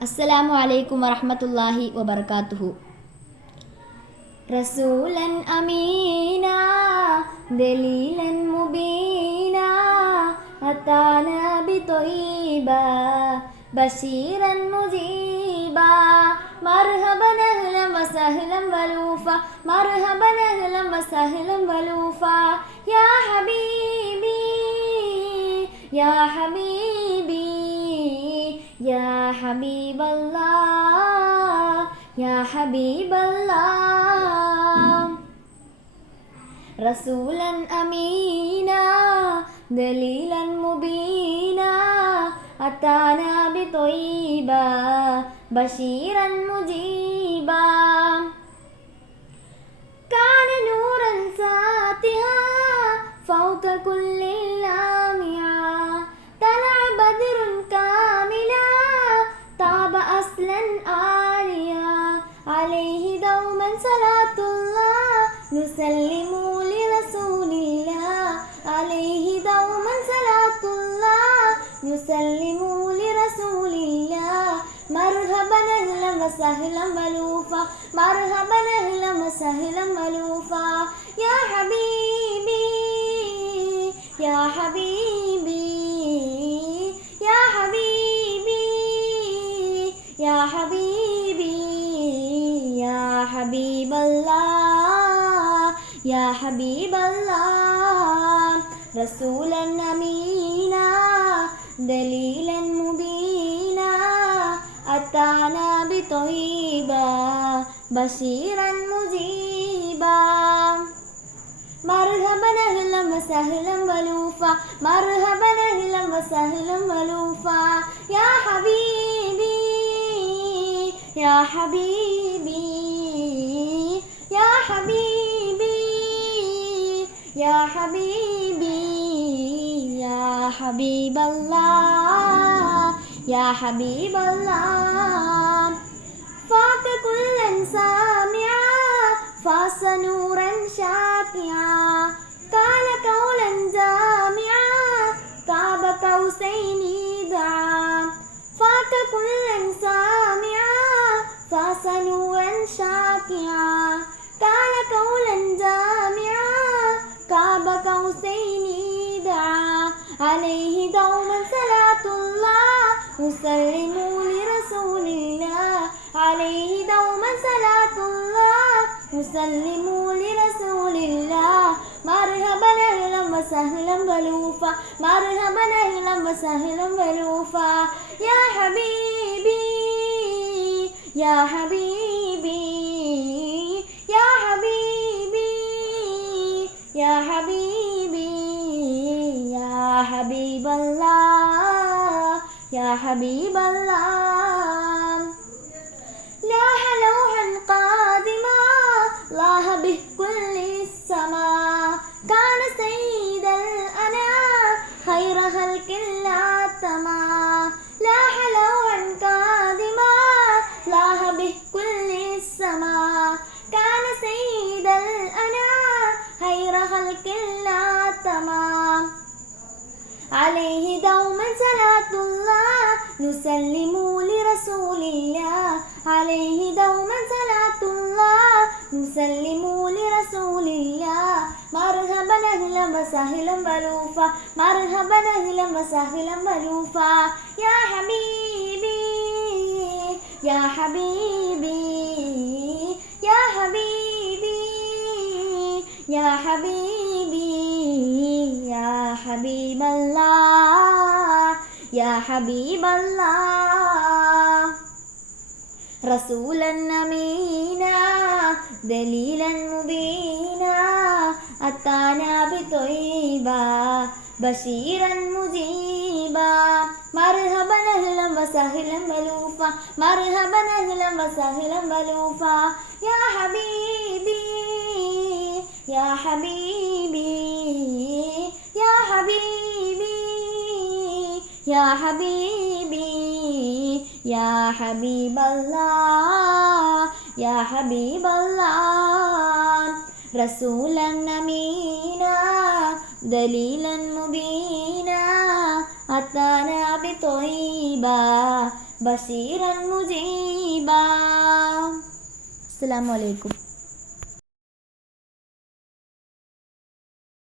അസ്സലാമു അലൈക്കും വറഹ്മത്തുള്ളാഹി വബർക്കാത്തുഹു. റസൂലൻ അമീന ദലീലൻ മുബീന അതാന ബിത്വയ്ബ ബശീറൻ മുജീബ മർഹബൻ അഹ്ലൻ വസഹ്ലൻ വലൂഫ മർഹബൻ അഹ്ലൻ വസഹ്ലൻ വലൂഫ യാ ഹബീബി യാ ഹബീബി യാ ഹബീബല്ലാഹ് യാ ഹബീബല്ലാഹ്. റസൂലൻ അമീന ദലീലൻ മുബീന അതാന ബിത്വയ്ബ ബശീറൻ മുജീബ കാന നൂറൻ സാതിഹാ ഫൗക കുല്ലി ലാമിആ തലഅ ബദ്റുൻ കാമിലാ താബ അസ്ലൻ ആലിയാ അലൈഹി ദൗമൻ സലാത്തുല്ലാഹ് നുസല്ലിമു ലിറസൂലില്ലാഹ് അലൈഹി ദൗമൻ സലാത്തുല്ലാഹ് നുസല്ലിമു ലിറസൂലില്ലാഹ് മർഹബൻ അഹ്ലൻ വസഹ്ലൻ വലൂഫ മർഹബൻ അഹ്ലൻ വസഹ്ലൻ വലൂഫ യാ ഹബീബി യാ ഹബീബി യാ ഹബീബി യാ ഹബീബി യാ ഹബീബല്ലാഹ് യാ ഹബീബല്ലാഹ്. റസൂലൻ അമീന ദലീലൻ മുബീന അതാന ബിത്വയ്ബ ബശീറൻ മുജീബ മർഹബൻ അഹ്ലൻ വസഹ്ലൻ വലൂഫ മർഹബൻ അഹ്ലൻ വസഹ്ലൻ വലൂഫ യാ ഹബീബി യാ ഹബീബി യാ ഹബീബി യാ ഹബീബി യാ ഹബീബല്ലാഹ് യാ ഹബീബല്ലാഹ്. ഫാക കുല്ലൻ സാമിആ ഫാസ നൂറൻ ഷാഫിആ കാല ഖൗലൻ ജാമിആ കാബ ഖൗസൈനി ദആ ഫാക കുല്ലൻ സാമിആ ഫാസ നൂറൻ ഷാഫിആ കാല ഖൗലൻ ജാമിആ കാബ ഖൗസൈനി ദആ അലൈഹി ദൗമൻ സലാത്തുല്ലാഹ് നുസല്ലിമു ലിറസൂലില്ലാഹ് അലൈഹി ദൗമൻ സലാത്തുല്ലാഹ് നുസല്ലിമു ലിറസൂലില്ലാഹ് മർഹബൻ അഹ്ലൻ വസഹ്ലൻ വലൂഫ മർഹബൻ അഹ്ലൻ വസഹ്ലൻ വലൂഫ യാ ഹബീബി യാ ഹബീബി യാ ഹബീബി യാ ഹബീബി യാ ഹബീബല്ലാഹ് യാ ഹബീബല്ലാഹ്. ലാഹ ലൗഹൻ ഖാദിമാ ലാഹ ബിഹി കുല്ലി സമാ കാന സയ്യിദൽ അനാ ഖൈറ ഖൽഖില്ലാഹ് തമാ ലാഹ ലൗഹൻ ഖാദിമാ ലാഹ ബിഹി കുല്ലി സമാ കാന സയ്യിദൽ അനാ ഖൈറ ഖൽഖില്ലാഹ് തമാ അലൈഹി ദൗമൻ സലാത്തുല്ലാഹ് നുസല്ലിമു ലിറസൂലില്ലാഹ് അലൈഹി ദൗമൻ സലാത്തുല്ലാഹ് നുസല്ലിമു ലിറസൂലില്ലാഹ് മർഹബൻ അഹ്ലൻ വസഹ്ലൻ വലൂഫ മർഹബൻ അഹ്ലൻ വസഹ്ലൻ വലൂഫ യാ ഹബീബി യാ ഹബീബി യാ ഹബീബി യാ ഹബീബി യാ ഹബീബല്ലാഹ് യാ ഹബീബല്ലാഹ്. റസൂലൻ അമീന ദലീലൻ മുബീന അതാന ബിത്വയ്ബ ബശീറൻ മുജീബ മർഹബൻ അഹ്ലൻ വസഹ്ലൻ വലൂഫ മർഹബൻ അഹ്ലൻ വസഹ്ലൻ വലൂഫ യാ ഹബീബി യാ ഹബീബി യാ ഹബീബി യാ ഹബീബി യാ ഹബീബല്ലാഹ് യാ ഹബീബല്ലാഹ്. റസൂലൻ അമീന ദലീലൻ മുബീന أتانا بطيبة بشيرا مجيبا. السلام عليكم.